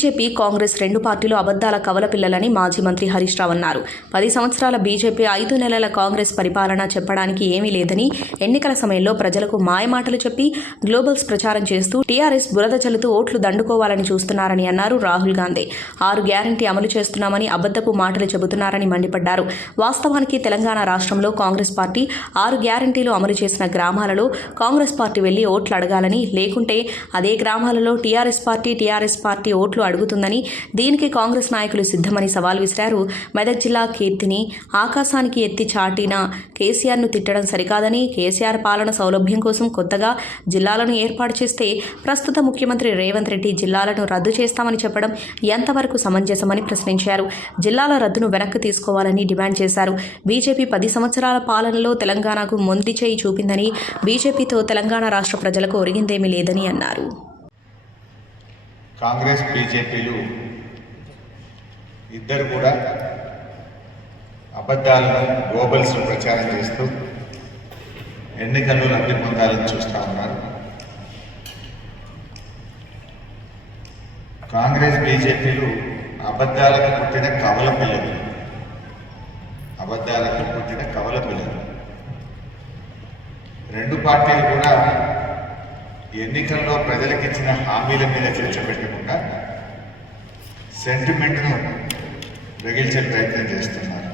BJP Congress రెండు పార్టీలు అబద్దాల కవల పిల్లలని మాజీ మంత్రి హరీష్ రావు అన్నారు. పది సంవత్సరాల బీజేపీ ఐదు నెలల కాంగ్రెస్ పరిపాలన చెప్పడానికి ఏమీ లేదని ఎన్నికల సమయంలో ప్రజలకు మాయమాటలు చెప్పి గ్లోబల్స్ ప్రచారం చేస్తూ టీఆర్ఎస్ బురద చల్లుతూ ఓట్లు దండుకోవాలని చూస్తున్నారని అన్నారు రాహుల్ గాంధీ. ఆరు గ్యారంటీ అమలు చేస్తున్నామని అబద్దపు మాటలు చెబుతున్నారని మండిపడ్డారు. వాస్తవానికి తెలంగాణ రాష్ట్రంలో కాంగ్రెస్ పార్టీ ఆరు గ్యారంటీలు అమలు చేసిన గ్రామాలలో కాంగ్రెస్ పార్టీ వెళ్ళి ఓట్లు అడగాలని లేకుంటే అదే గ్రామాలలో టీఆర్ఎస్ పార్టీ టీఆర్ఎస్ పార్టీ ఓట్లు అడుగుతుందని దీనికి కాంగ్రెస్ నాయకులు సిద్ధమని సవాల్ విసిరారు. మెదక్ జిల్లా కీర్తిని ఆకాశానికి ఎత్తి చాటిన కేసీఆర్ను తిట్టడం సరికాదని కేసీఆర్ పాలన సౌలభ్యం కోసం కొత్తగా జిల్లాలను ఏర్పాటు చేస్తే ప్రస్తుత ముఖ్యమంత్రి రేవంత్ రెడ్డి జిల్లాలను రద్దు చేస్తామని చెప్పడం ఎంతవరకు సమంజసమని ప్రశ్నించారు. జిల్లాల రద్దును వెనక్కి తీసుకోవాలని డిమాండ్ చేశారు. బీజేపీ పది సంవత్సరాల పాలనలో తెలంగాణకు మొండి చేయి చూపిందని బీజేపీతో తెలంగాణ రాష్ట్ర ప్రజలకు ఒరిగిందేమీ లేదని అన్నారు. కాంగ్రెస్ బీజేపీలు ఇద్దరు కూడా అబద్ధాలను గ్లోబల్స్ ప్రచారం చేస్తూ ఎన్నికల్లో లబ్ధి పొందాలని చూస్తూ ఉన్నారు. కాంగ్రెస్ బీజేపీలు అబద్ధాలకు పుట్టిన కవల పిల్లలు. అబద్ధాలకు పుట్టిన కవల పిల్లలు. రెండు పార్టీలు కూడా ఎన్నికల్లో ప్రజలకు ఇచ్చిన హామీల మీద చర్చ పెట్టకుండా సెంటిమెంట్ను రగిల్చే ప్రయత్నం చేస్తున్నారు.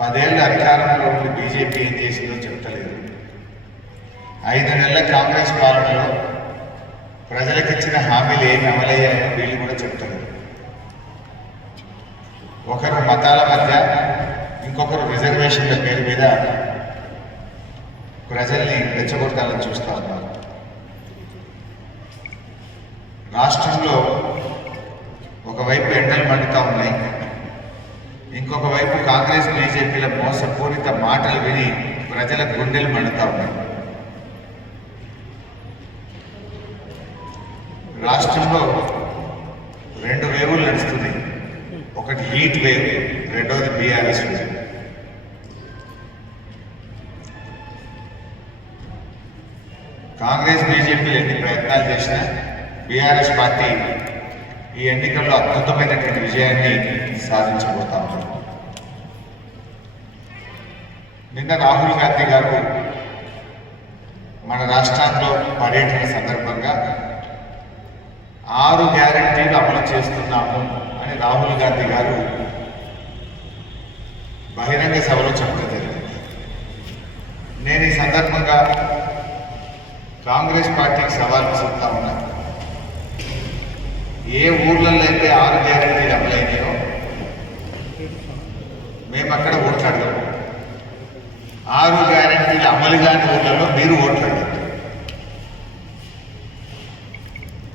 పదేళ్ళ అధికారంలో ఉండి బీజేపీ ఏం చేసిందో చెప్తలేదు. ఐదు నెలల కాంగ్రెస్ పాలనలో ప్రజలకు ఇచ్చిన హామీలు ఏమి అమలయ్యాయో వీళ్ళు కూడా చెప్తలేదు ఒకరు మతాల మధ్య ఇంకొకరు రిజర్వేషన్ల పేరు మీద ప్రజల్ని రెచ్చగొట్టాలని చూస్తూ ఉన్నారు. రాష్ట్రంలో ఒకవైపు ఎండలు మండుతూ ఉన్నాయి. ఇంకొక వైపు కాంగ్రెస్ బీజేపీల మోసపూరిత మాటలు విని ప్రజల గుండెలు మండుతూ ఉన్నాయి. రాష్ట్రంలో రెండు వేవులు నడుస్తున్నాయి. ఒకటి హీట్ వేవ్ రెండవది బీఆర్ఎస్ వేవ్. కాంగ్రెస్ బీజేపీలు ఎన్ని ప్రయత్నాలు చేసినా బీఆర్ఎస్ పార్టీ ఈ ఎన్నికల్లో అద్భుతమైనటువంటి విజయాన్ని సాధించబోతా ఉన్నారు నిన్న రాహుల్ గాంధీ గారు మన రాష్ట్రంలో పర్యటన సందర్భంగా ఆరు గ్యారంటీలు అమలు చేస్తున్నాము అని రాహుల్ గాంధీ గారు బహిరంగ సభలో చెప్పడం జరిగింది. నేను ఈ సందర్భంగా కాంగ్రెస్ పార్టీకి సవాల్ విసురుతా ఉన్నా. ఏ ఊర్లలో అయితే ఆరు గ్యారెంటీలు అమలైనాయో మేము అక్కడ ఓట్లు అడగము. ఆరు గ్యారెంటీలు అమలు కాని ఊర్లలో మీరు ఓట్లు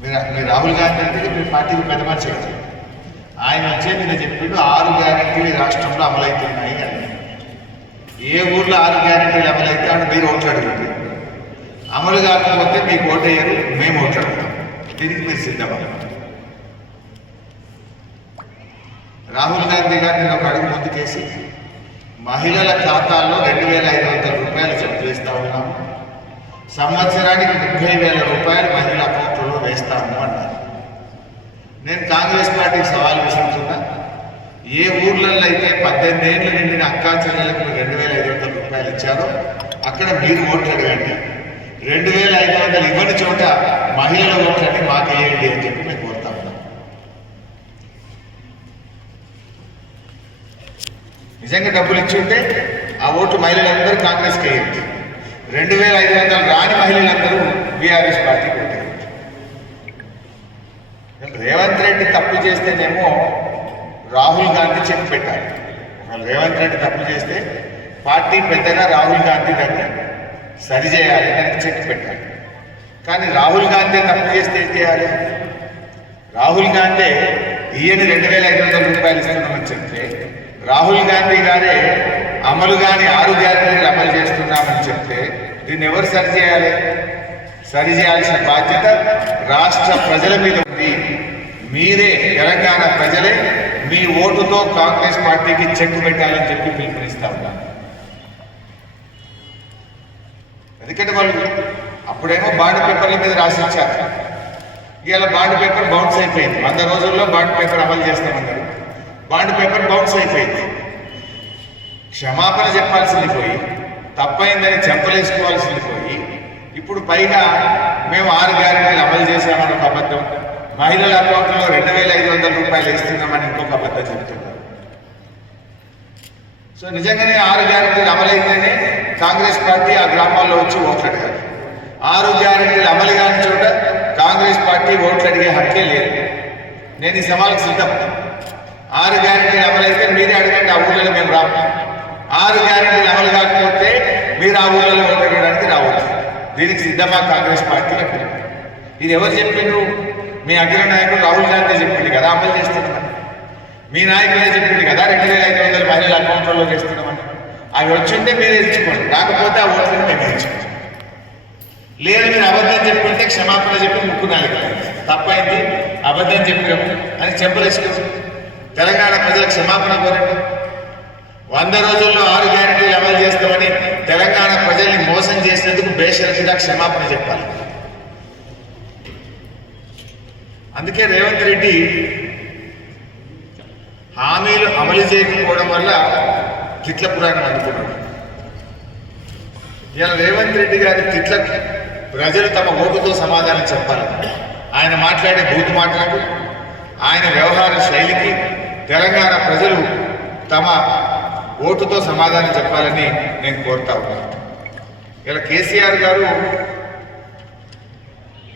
మీరు మీరు రాహుల్ గాంధీ అంటే మీరు పార్టీకి పెద్ద మనిషి ఆయన వచ్చే మీద చెప్పిండు ఆరు గ్యారెంటీలు రాష్ట్రంలో అమలవుతున్నాయి అని. ఏ ఊర్లో ఆరు గ్యారెంటీలు అమలైతే అక్కడ మీరు ఓట్లు అడుగుతుంది అమలు కాకపోతే మీకు ఓటేయరు మేము ఓట్లు అడుగుతాం. దీనికి మీరు సిద్ధమా రాహుల్ గాంధీ గారిని ఒక అడుగు ముందుకేసి మహిళల ఖాతాల్లో రెండు వేల ఐదు వందల రూపాయలు జమ చేస్తా ఉన్నాము. సంవత్సరానికి ముప్పై వేల రూపాయలు మహిళల అకౌంట్లో వేస్తాము అన్నారు. నేను కాంగ్రెస్ పార్టీకి సవాల్ విసురుతున్నా. ఏ ఊర్లలో అయితే పద్దెనిమిది ఏళ్ళు నిండిన అక్కా చెల్లెలకు రెండు వేల ఐదు వందల రూపాయలు ఇచ్చారో అక్కడ మీరు ఓట్లు అడగండి. రెండు వేల ఐదు వందలు ఇవ్వని చోట మహిళల ఓట్లని మాకేయండి అని చెప్పి మేము కోరుతా ఉన్నాం నిజంగా డబ్బులు ఇచ్చి ఉంటే ఆ ఓటు మహిళలందరూ కాంగ్రెస్కి వేయండి. రెండు వేల ఐదు వందలు రాని మహిళలందరూ బీఆర్ఎస్ పార్టీకి కొట్టేయండి రేవంత్ రెడ్డి తప్పు చేస్తేనేమో రాహుల్ గాంధీ చెక్ పెట్టాలి. రేవంత్ రెడ్డి తప్పు చేస్తే పార్టీ పెద్దగా రాహుల్ గాంధీ దాన్ని సరిచేయాలి దానికి చెక్ పెట్టాలి. కానీ రాహుల్ గాంధీ తప్పు చేస్తే ఏం చేయాలి? రాహుల్ గాంధీ ఈయన రెండు వేల ఐదు వందల రూపాయలు ఇస్తున్నామని చెప్తే రాహుల్ గాంధీ గారే అమలు కాని ఆరు గ్యారెంటీలు అమలు చేస్తున్నామని చెప్తే దీన్ని ఎవరు సరి చేయాలి? బాధ్యత రాష్ట్ర ప్రజల మీద ఉంది. మీరే తెలంగాణ ప్రజలే మీ ఓటుతో కాంగ్రెస్ పార్టీకి చెక్ పెట్టాలని చెప్పి పిలుపునిస్తా ఉన్నారు. ఎందుకంటే వాళ్ళు అప్పుడేమో బాండ్ పేపర్ల మీద రాసిచ్చారు ఇవాళ బాండ్ పేపర్ బౌన్స్ అయిపోయింది. వంద రోజుల్లో బాండ్ పేపర్ అమలు చేస్తామన్నారు. బాండ్ పేపర్ బౌన్స్ అయిపోయింది. క్షమాపణ చెప్పాల్సింది పోయి తప్పైందని చెప్పలేసుకోవాల్సింది పోయి ఇప్పుడు పైగా మేము ఆరు గ్యారెంటీలు అమలు చేశామని ఒక అబద్ధం. మహిళల అకౌంట్లో రెండు వేల ఐదు వందల రూపాయలు ఇస్తున్నామని ఇంకొక అబద్ధం చెప్తున్నారు. సో నిజంగానే ఆరు గ్యారెంటీలు అమలైతేనే కాంగ్రెస్ పార్టీ ఆ గ్రామాల్లో వచ్చి ఓట్లు అడగాలి ఆరు గ్యారెంటీలు అమలు కాని చోట కాంగ్రెస్ పార్టీ ఓట్లు అడిగే హక్కే లేదు. నేను ఈ సవాల్కి సిద్ధం. ఆరు గ్యారెంటీలు అమలైతే మీరే అడగండి ఆ ఊళ్ళో మేము రాము. ఆరు గ్యారెంటీలు అమలు కాకపోతే మీరు ఆ ఊళ్ళలో ఉండడానికి రావచ్చు. దీనికి సిద్ధమా కాంగ్రెస్ పార్టీ ఇది ఎవరు చెప్పిండ్రు? మీ అగ్ర నాయకుడు రాహుల్ గాంధీ చెప్పింది కదా అమలు చేస్తున్నామని మీ నాయకులే చెప్పింది కదా రెండు వేల ఐదు వందల మహిళల అకౌంట్లలో చేస్తున్నామని అవి వచ్చింటే మీరే ఇచ్చుకోండి కాకపోతే ఆ ఓట్లను మేము ఇచ్చుకోండి లేదు మీరు అబద్ధం చెప్పుకుంటే క్షమాపణ చెప్పి ముక్కు నాలుగు. తప్పైంది అబద్ధం చెప్పాము అని చెప్పలేసుకోవచ్చు తెలంగాణ ప్రజలకు క్షమాపణ కోరండి. వంద రోజుల్లో ఆరు గ్యారెంటీలు అమలు చేస్తామని తెలంగాణ ప్రజల్ని మోసం చేసినందుకు బేషరతుగా క్షమాపణ చెప్పాలి. అందుకే రేవంత్ రెడ్డి హామీలు అమలు చేయకపోవడం వల్ల తిట్ల పురాణం అందుకున్నాడు. ఇలా రేవంత్ రెడ్డి గారి తిట్ల ప్రజలు తమ ఓటుతో సమాధానం చెప్పాలి. ఆయన మాట్లాడే బూతు మాటలకు ఆయన వ్యవహార శైలికి తెలంగాణ ప్రజలు తమ ఓటుతో సమాధానం చెప్పాలని నేను కోరుతా ఉన్నాను ఇలా కేసీఆర్ గారు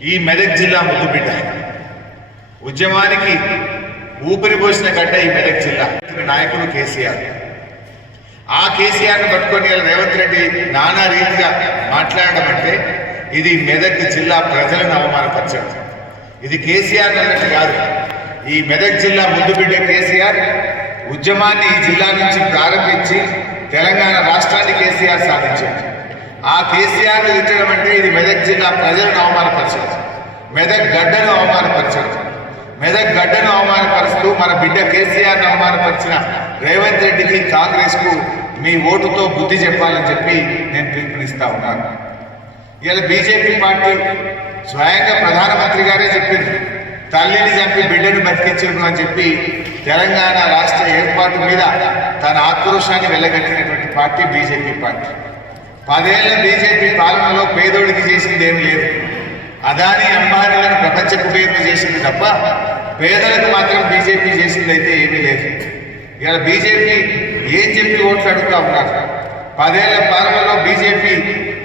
ఈ మెదక్ జిల్లా ముద్దుబిడ్డ ఉద్యమానికి ఊపిరి పోసిన గడ్డ ఈ మెదక్ జిల్లా. నాయకుడు కేసీఆర్. ఆ కేసీఆర్ను పట్టుకొని రేవంత్ రెడ్డి నానా రీతిగా మాట్లాడడం అంటే ఇది మెదక్ జిల్లా ప్రజలను అవమానపరచడం ఇది కేసీఆర్ అన్నట్టు కాదు ఈ మెదక్ జిల్లా ముద్దుబిడ్డ కేసీఆర్ ఉద్యమాన్ని ఈ జిల్లా నుంచి ప్రారంభించి తెలంగాణ రాష్ట్రాన్ని కేసీఆర్ సాధించాడు. ఆ కేసీఆర్ ఇచ్చడం అంటే ఇది మెదక్ జిల్లా ప్రజలను అవమానపరచడం మెదక్ గడ్డను అవమానపరచడం మెదక్ గడ్డను అవమానపరుస్తూ మన బిడ్డ కేసీఆర్ అవమానపరిచిన రేవంత్ రెడ్డికి కాంగ్రెస్కు మీ ఓటుతో బుద్ధి చెప్పాలని చెప్పి నేను పిలుపునిస్తా ఉన్నాను. ఇలా బీజేపీ పార్టీ స్వయంగా ప్రధానమంత్రి గారే చెప్పింది. తల్లిని చంపి బిడ్డను బతికించడం అని చెప్పి తెలంగాణ రాష్ట్ర ఏర్పాటు మీద తన ఆక్రోశాన్ని వెళ్ళగట్టినటువంటి పార్టీ బీజేపీ పార్టీ. పదేళ్ళ బీజేపీ పాలనలో పేదోడికి చేసింది ఏమి లేదు. అదాని అంబానీలను ప్రపంచకు పేరు చేసింది తప్ప పేదలకు మాత్రం బీజేపీ చేసింది అయితే ఏమీ లేదు. ఇలా బీజేపీ ఏం చెప్పి ఓట్లు అడుగుతా ఉన్నారు? పదేళ్ళ పాలనలో బీజేపీ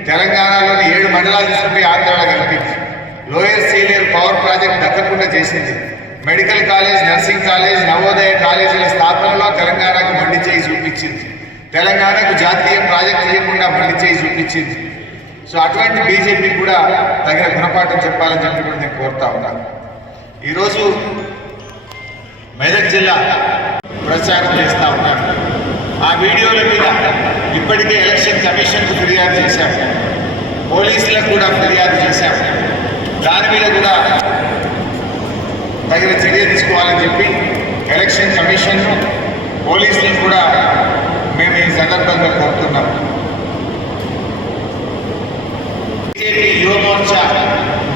తెలంగాణలోని ఏడు మండలాలు తీసుకుపోయి ఆంధ్రాలో కలిపింది లోయర్ సీనియర్ పవర్ ప్రాజెక్ట్ దక్కకుండా చేసింది. Medical college nursing college Navodaya కాలేజీల స్థాపనలో తెలంగాణకు మండి చేయి చూపించింది. తెలంగాణకు జాతీయ ప్రాజెక్ట్ చేయకుండా మండి చేయి చూపించింది. సో అటువంటి బీజేపీ కూడా తగిన గుణపాఠం చెప్పాలని చెప్పి కూడా నేను కోరుతా ఉన్నాను ఈరోజు మెదక్ జిల్లా ప్రచారం చేస్తూ ఉన్నాను ఆ వీడియోల మీద ఇప్పటికే ఎలక్షన్ కమిషన్కు ఫిర్యాదు చేశాం. పోలీసులకు కూడా ఫిర్యాదు చేశాం. దాని మీద కూడా తగిన చర్య తీసుకోవాలని చెప్పి ఎలక్షన్ కమిషన్ను పోలీసులను కూడా మేము ఈ సందర్భంగా కోరుతున్నాం. బీజేపీ యువ మోర్చా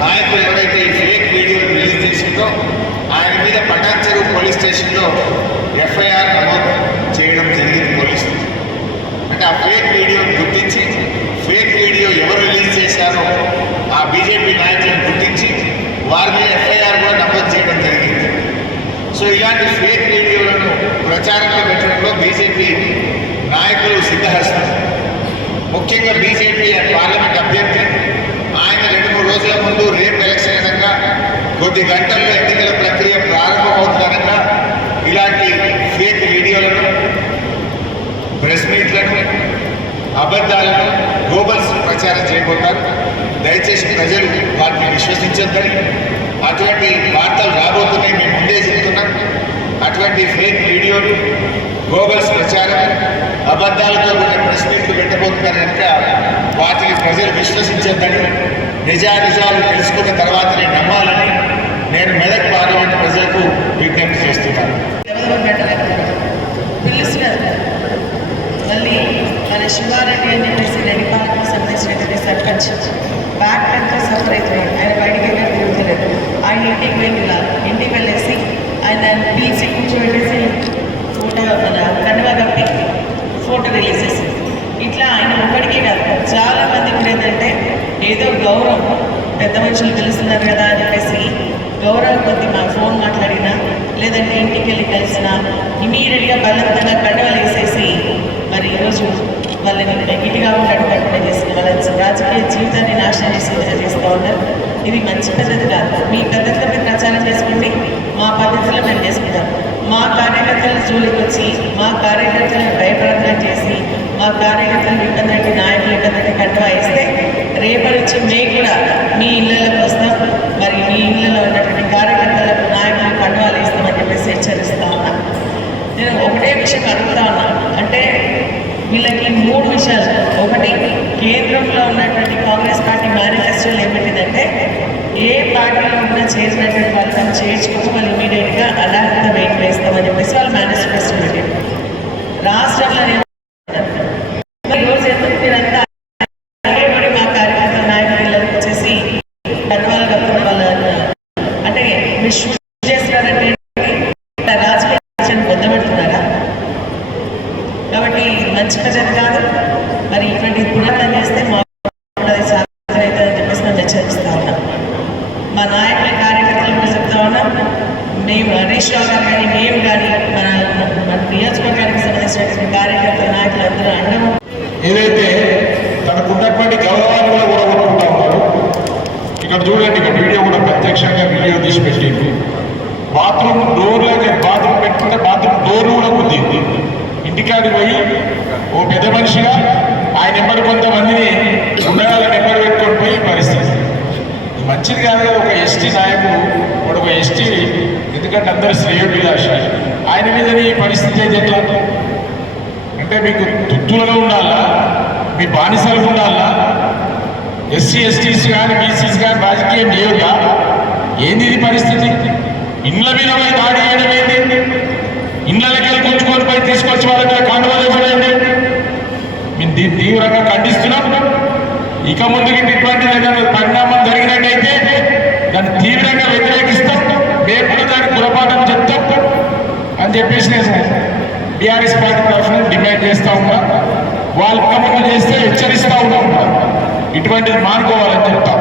నాయకులు ఎవరైతే ఈ ఫేక్ వీడియోని రిలీజ్ చేసిందో ఆయన మీద పటాన్చెరు పోలీస్ స్టేషన్లో ఎఫ్ఐఆర్ నమోదు చేయడం జరిగింది పోలీసులు అంటే ఆ ఫేక్ వీడియోని గుర్తించి ఫేక్ వీడియో ఎవరు రిలీజ్ చేశారో ఆ బీజేపీ నాయకులను గుర్తించి వారి మీద ఎఫ్ఐఆర్ కూడా నమోదు చేయడం జరిగింది సో ఇలాంటి ఫేక్ వీడియోలను ప్రచారంలో పెట్టడంలో బీజేపీ నాయకులు సిద్ధహస్తం ముఖ్యంగా బీజేపీ పార్లమెంట్ అభ్యర్థి. ఆయన రెండు మూడు రోజుల ముందు రేపు ఎలక్షన్ అనగా కొద్ది గంటల్లో ఎన్నికల ప్రక్రియ ప్రారంభమవుతుందనగా ఇలాంటి ఫేక్ వీడియోలను ప్రెస్ మీట్లను అబద్ధాలను గోబల్స్ ప్రచారం చేయబోతారు. దయచేసి ప్రజలు వాటిని విశ్వసించొద్దని అటువంటి వార్తలు రాబోతున్నాయి. మేము ముందే చెప్తున్నాం. అటువంటి ఫేక్ వీడియోలు గోబల్స్ ప్రచారం అబద్ధాలతో కొన్ని ప్రెస్ మీట్లు పెట్టబోతున్నారు కనుక వాటిని ప్రజలు విశ్వసించొద్దని నిజానిజాలు తెలుసుకున్న తర్వాతనే నమ్మాలని నేను మెదక్ పార్లమెంట్ ప్రజలకు విజ్ఞప్తి చేస్తున్నాను. మళ్ళీ మన శివారెడ్డి అని చెప్పేసి రెడ్డిపాలెంకి సంబంధించినటువంటి సర్పంచ్. బ్యాక్ అంతా సఫర్ అవుతున్నాడు ఆయన బయటికి వెళ్ళి తిరుగుతలేదు. ఆయన ఇంటికి వెళ్ళి రా- దాన్ని పిలిచి కూర్చోబెట్టేసి ఫోటో మన కండువా కప్పి ఫోటో రిలీజ్ చేసింది. ఇట్లా ఆయన ఒక్కడికే కాదు చాలా మంది ఇప్పుడు ఏంటంటే ఏదో గౌరవం పెద్ద మనుషులు తెలుస్తున్నారు కదా అని చెప్పేసి గౌరవం కొద్ది మా ఫోన్ మాట్లాడినా లేదంటే ఇంటికి వెళ్ళి కలిసినా ఇమీడియట్గా బలవంతంగా కండవలు వేసేసి మరి ఈరోజు వాళ్ళని ఇటుగా ఉన్నట్టు కట్టుబడి చేసి వాళ్ళ రాజకీయ జీవితాన్ని నాశనం చేసి చేస్తూ ఉన్నారు. ఇది మంచి పద్ధతి కాదు. మీ పద్ధతిలో మీరు ప్రచారం చేసుకోండి. మా పద్ధతిలో మేము చేసుకుంటాం. మా కార్యకర్తల జోలికి వచ్చి మా కార్యకర్తలను భయప్రదం చేసి మా కార్యకర్తలు ఇబ్బంది నాయకులు ఇబ్బంది కంటవా వేస్తే రేపటి నుంచి మేము కూడా మీ ఇళ్ళలోకి వస్తాం. మరి మీ ఇళ్ళలో ఉన్నటువంటి కార్యకర్తలకు నాయకులు కట్టువాలు ఇస్తామని చెప్పేసి హెచ్చరిస్తా ఉన్నా. నేను ఒకటే విషయం అడుగుతా ఉన్నా. అంటే వీళ్ళకి మూడు విషయాలు. ఒకటి కేంద్రంలో ఉన్నటువంటి కాంగ్రెస్ పార్టీ మేనిఫెస్టోలు ఏమిటిదంటే ఏ పార్టీలో కూడా చేసినటువంటి వాళ్ళు వాళ్ళని చేర్చుకుంటూ వాళ్ళు ఇమీడియట్గా అర్హత వెయిట్ వేస్తామని చెప్పేసి వాళ్ళు మేనిఫెస్టో పెట్టారు రాష్ట్రంలో ఏమన్నారు? మరి ఈరోజు ఎందుకు మీరంతా భయపడి మా కార్యకర్త నాయకులు ఇళ్ళకి వచ్చేసి గర్వాలు కప్పుకున్న వాళ్ళ అంటే మీరు షూట్ చేస్తున్నారంటే ఏంటి? రాజకీయ పార్టీని పొందబెడుతున్నారా కాబట్టి ఇది మంచి పద్ధతి కాదు మరి ఇటువంటి పునరుద్ధరణ చేస్తే మా అది సాధ్యం అవుతుందని చెప్పేసి మేము హెచ్చరిస్తా ఉన్నాం మా నాయకుల కార్యకర్తలు కూడా చెప్తా ఉన్నాం మేము హరీష్ రావు గారు కానీ మేము కానీ మన మన నియోజకవర్గానికి సంబంధించినటువంటి కార్యకర్తల నాయకులు అందరూ అండగా ఏదైతే తనకు ఉన్నటువంటి గౌరవాన్ని కూడా ఊడగొట్టుకుంటా ఉన్నారు ఇక్కడ చూడండి ఇక్కడ వీడియో కూడా ప్రత్యక్షంగా వీడియో తీసి పెట్టింది. బాత్రూమ్ డోర్లో బాత్రూమ్ పెట్టుకుంటే బాత్రూమ్ డోర్ కూడా కుద్దింది ఇంటికాడికి పోయి ఓ పెద్ద మనిషిగా ఆయన నెంబర్ కొంతమందిని ఉండగాల నెంబర్ పెట్టుకొని పోయి పరిస్థితి. మంచిది కాదు కదా ఒక ఎస్టీ నాయకుడు ఇప్పుడు ఒక ఎస్టీ ఎందుకంటే అందరూ శ్రేయోభిలాష ఆయన మీదనే ఈ పరిస్థితి అయితే ఎట్లా? అంటే మీకు తుత్తులలో ఉండాలా? మీ బానిసలకు ఉండాలా? ఎస్సీ ఎస్టీస్ కానీ బీసీస్ కానీ రాజకీయం చేయొద్దా ఏంది ఇది పరిస్థితి? ఇండ్ల మీద పోయి దాడి చేయడం ఏంటి ఇండ్లకి వెళ్ళి గుంజుకొని పోయి తీసుకొచ్చి వాళ్ళ మీద కాండవాలు మేము దీన్ని తీవ్రంగా ఖండిస్తున్నాం. ఇక ముందుకి ఇటువంటి పరిణామం జరిగినట్టయితే దాన్ని తీవ్రంగా వ్యతిరేకిస్తాం. మేము కూడా దానికి గురపాఠం చెప్తాం. అని చెప్పేసి నేను బీఆర్ఎస్ పార్టీ తరఫున డిమాండ్ చేస్తా ఉన్నా. వాళ్ళు ఇక చేస్తే హెచ్చరిస్తా ఉన్నాం. ఇటువంటిది మానుకోవాలని చెప్తా.